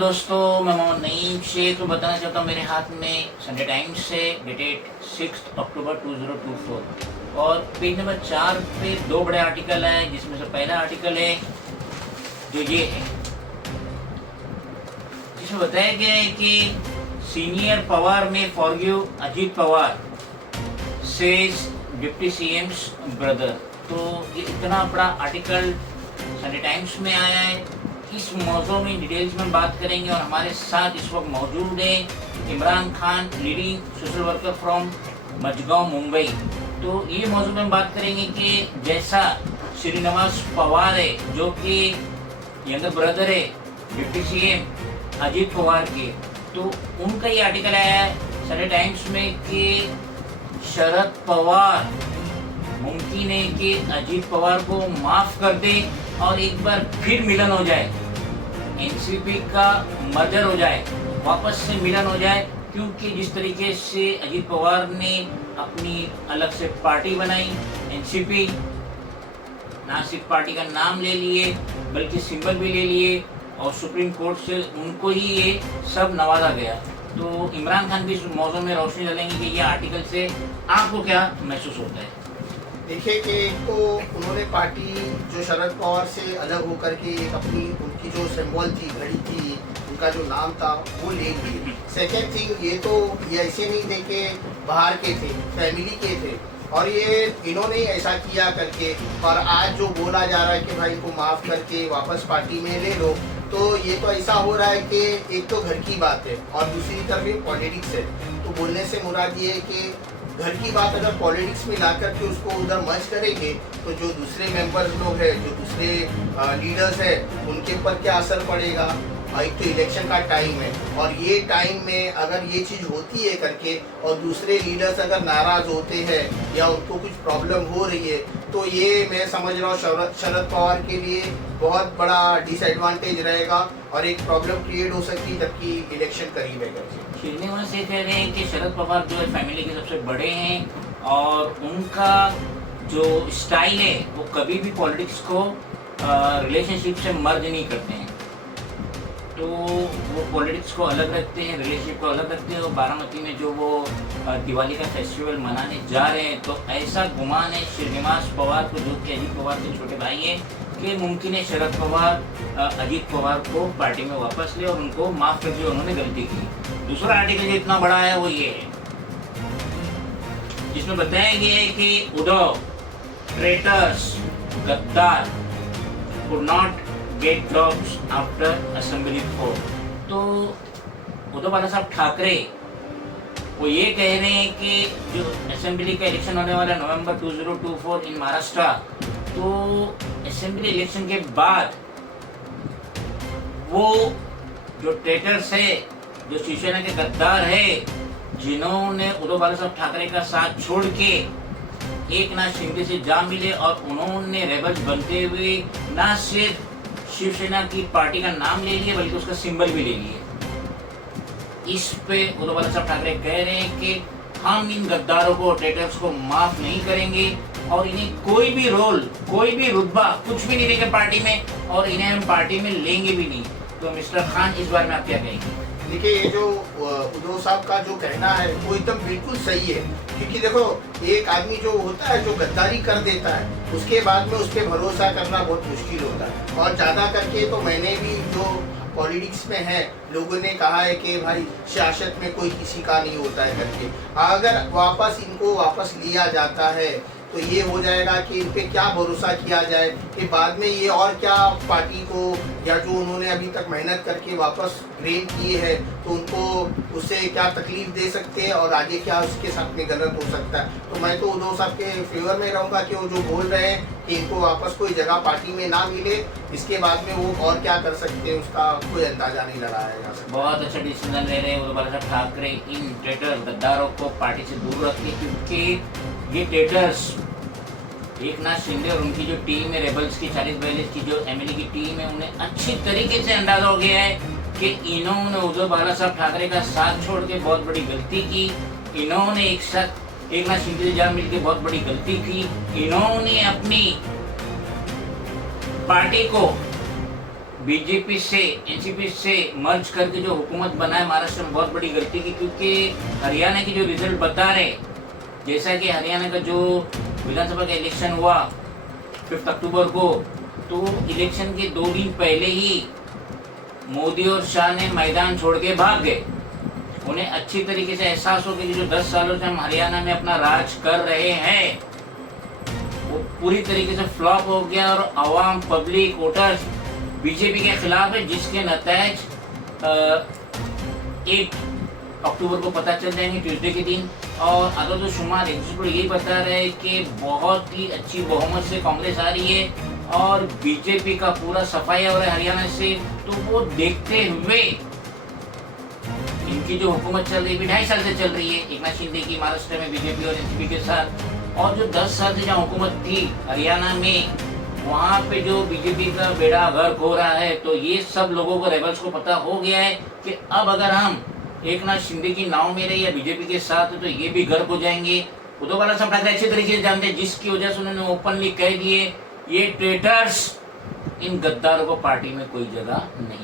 दोस्तों, मैं मोहम्मद नईम शेख को बताना चाहता हूँ मेरे हाथ में संडे टाइम्स से डेटेड 6 अक्टूबर 2024 और पेज नंबर 4 पे दो बड़े आर्टिकल हैं, जिसमें से पहला आर्टिकल है जो ये है, जिसमें बताया गया है कि सीनियर पवार में forgive Ajit Pawar says deputy CM's brother. तो ये इतना बड़ा आर्टिकल संडे टाइम्स में आया है। इस मौजू में डिटेल्स में बात करेंगे और हमारे साथ इस वक्त मौजूद है Imran Khan, leading social worker from Mazgaon, Mumbai. तो ये मौजू में बात करेंगे कि जैसा श्रीनिवास पवार है जो कि यंगर ब्रदर है डिप्टी सीएम अजीत पवार के, तो उनका ये आर्टिकल आया है संडे टाइम्स में कि शरद पवार मुमकिन है कि अजीत पवार को माफ कर दे और एक बार फिर मिलन हो जाए, एनसीपी का मर्जर हो जाए, वापस से मिलन हो जाए। क्योंकि जिस तरीके से अजीत पवार ने अपनी अलग से पार्टी बनाई एनसीपी, ना सिर्फ पार्टी का नाम ले लिए बल्कि सिंबल भी ले लिए और सुप्रीम कोर्ट से उनको ही ये सब नवाजा गया। तो इमरान खान भी इस मौजू में रोशनी डालेंगे कि ये आर्टिकल से आपको क्या महसूस होता है। देखिए कि एक तो उन्होंने पार्टी जो शरद पवार से अलग होकर के अपनी उनकी जो सिंबल थी, घड़ी थी, उनका जो नाम था वो ले ली। सेकेंड थिंग, ये ऐसे नहीं थे कि बाहर के थे, फैमिली के थे और ये इन्होंने ऐसा किया करके, और आज जो बोला जा रहा है कि भाई इनको माफ़ करके वापस पार्टी में ले लो, तो ये तो ऐसा हो रहा है कि एक तो घर की बात है और दूसरी तरफ ये पॉलिटिक्स है। तो बोलने से मुराद ये है कि घर की बात अगर पॉलिटिक्स में ला करके उसको उधर मर्ज करेंगे तो जो दूसरे मेंबर्स लोग हैं, जो दूसरे लीडर्स हैं, उनके ऊपर क्या असर पड़ेगा। एक तो इलेक्शन का टाइम है और ये टाइम में अगर ये चीज़ होती है करके और दूसरे लीडर्स अगर नाराज़ होते हैं या उनको कुछ प्रॉब्लम हो रही है, तो ये मैं समझ रहा हूँ शरद पवार के लिए बहुत बड़ा डिसएडवांटेज रहेगा और एक प्रॉब्लम क्रिएट हो सकती है जबकि इलेक्शन करीब है करके। श्रीनिवास ये कह रहे हैं कि शरद पवार जो है फैमिली के सबसे बड़े हैं और उनका जो स्टाइल है वो कभी भी पॉलिटिक्स को रिलेशनशिप से मर्ज नहीं करते हैं। तो वो पॉलिटिक्स को अलग रखते हैं, रिलेशनशिप को अलग रखते हैं। और बारामती में जो वो दिवाली का फेस्टिवल मनाने जा रहे हैं, तो ऐसा गुमान है श्रीनिवास पवार को, जो कि अजीत पवार के छोटे भाई हैं, कि मुमकिन है शरद पवार अजीत पवार को पार्टी में वापस ले और उनको माफ़ कर दिया, उन्होंने गलती की। दूसरा आर्टिकल जो इतना बड़ा है वो ये है, जिसमें बताया गया है कि उद्धव ट्रेटर्स गद्दार could not get jobs after assembly poll। तो उद्धव बाला साहब ठाकरे वो ये कह रहे हैं कि जो असेंबली का इलेक्शन होने वाला है नवंबर 2024 इन महाराष्ट्र, तो असेंबली इलेक्शन के बाद वो जो ट्रेटर्स है, जो शिवसेना के गद्दार है, जिन्होंने उद्धव बाला साहब ठाकरे का साथ छोड़ के एक नाथ शिंदे से जा मिले और उन्होंने रेबल्स बनते हुए ना सिर्फ शिवसेना की पार्टी का नाम ले लिया बल्कि उसका सिंबल भी ले लिया। इस पे उद्धव बाला साहब ठाकरे कह रहे हैं कि हम इन गद्दारों को, ट्रेटर्स को माफ नहीं करेंगे और इन्हें कोई भी रोल, कोई भी रुतबा, कुछ भी नहीं देंगे पार्टी में और इन्हें हम पार्टी में लेंगे भी नहीं। तो मिस्टर खान, इस बारे में आप क्या कहेंगे? देखिए, ये जो उद्धव साहब का जो कहना है वो एकदम बिल्कुल सही है, क्योंकि देखो एक आदमी जो होता है जो गद्दारी कर देता है उसके बाद में उस पर भरोसा करना बहुत मुश्किल होता है। और ज़्यादा करके तो मैंने भी जो पॉलिटिक्स में है लोगों ने कहा है कि भाई सियासत में कोई किसी का नहीं होता है करके, अगर वापस इनको वापस लिया जाता है तो ये हो जाएगा कि इन पे क्या भरोसा किया जाए कि बाद में ये और क्या पार्टी को या जो उन्होंने अभी तक मेहनत करके वापस गेन किए हैं तो उनको उससे क्या तकलीफ दे सकते हैं और आगे क्या उसके साथ में गलत हो सकता है। तो मैं तो उद्धव साहब के फेवर में रहूँगा कि वो जो बोल रहे हैं कि इनको वापस कोई जगह पार्टी में ना मिले, इसके बाद में वो और क्या कर सकते हैं उसका कोई अंदाजा नहीं लगाया जा सकता। बहुत अच्छा डिसीजन ले रहे हैं उद्धव बाला साहब ठाकरे इन ट्रेटर गद्दारों को पार्टी से दूर रखते, क्योंकि ये ट्रेटर्स एक नाथ शिंदे और उनकी जो टीम है रेबल्स की 40-42 की जो एमएलए की टीम है, उन्हें अच्छी तरीके से अंदाजा हो गया है कि इन्होंने उद्धव बाला साहब ठाकरे का साथ छोड़ के बहुत बड़ी गलती की। इन्होंने एक नाथ शिंदे से जा मिलकर बहुत बड़ी गलती की। इन्होंने अपनी पार्टी को बीजेपी से एनसीपी से मर्ज करके जो हुकूमत बनाए महाराष्ट्र में बहुत बड़ी गलती की, क्योंकि हरियाणा की जो रिजल्ट बता रहे, जैसा कि हरियाणा का जो विधानसभा का इलेक्शन हुआ 5 अक्टूबर को, तो इलेक्शन के 2 दिन पहले ही मोदी और शाह ने मैदान छोड़ के भाग गए। उन्हें अच्छी तरीके से एहसास हो गया कि जो 10 सालों से हम हरियाणा में अपना राज कर रहे हैं वो पूरी तरीके से फ्लॉप हो गया और आवाम पब्लिक वोटर्स बीजेपी के खिलाफ है, जिसके नतीजे 8 अक्टूबर को पता चल जाएंगे, ट्यूसडे के दिन। और अगर तो शुमार एग्जीक्यूटिव यही बता रहे हैं कि बहुत ही अच्छी बहुमत से कांग्रेस आ रही है और बीजेपी का पूरा सफाई हो रहा है हरियाणा से। तो वो देखते हुए इनकी जो हुकूमत चल रही है 2.5 साल से चल रही है एक नाथ शिंदे की महाराष्ट्र में बीजेपी और एनसीपी के साथ, और जो 10 साल से जहाँ हुकूमत थी हरियाणा में, वहाँ पे जो बीजेपी का बेड़ा गर्क हो रहा है। तो ये सब लोगों को, रेबल्स को पता हो गया है कि अब अगर हम एक नाथ शिंदे की नाव में रहे या बीजेपी के साथ तो ये भी गर्क हो जाएंगे। उद्धव बाला साहब ठाकरे अच्छे तरीके से जानते हैं, जिसकी वजह से उन्होंने ओपनली कह दिए ये ट्रेटर्स, इन गद्दारों को पार्टी में कोई जगह नहीं।